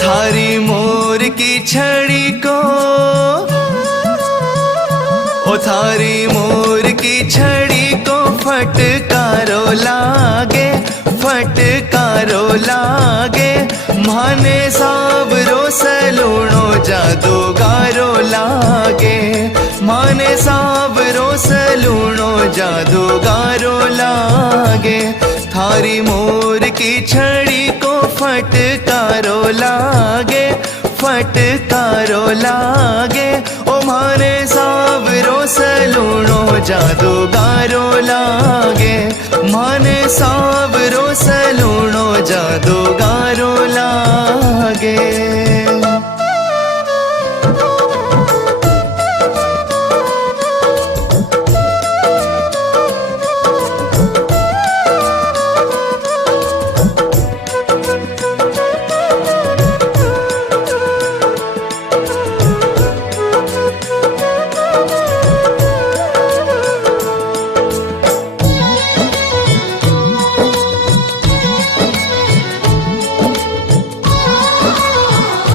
थारी मोर की छड़ी को, ओ थारी मोर की छड़ी को फटकारो लागे, फटकारो लागे। माने सावरो सलूणो जादूगारो लागे, माने सावरो सलूणो जादूगारो लागे। थारी मोर की छड़ी को फटकारो लागे, फटकारो लागे। ओ माने सावरो सलूणो जादूगारो लागे, माने सावरो सलूणो जादूगारो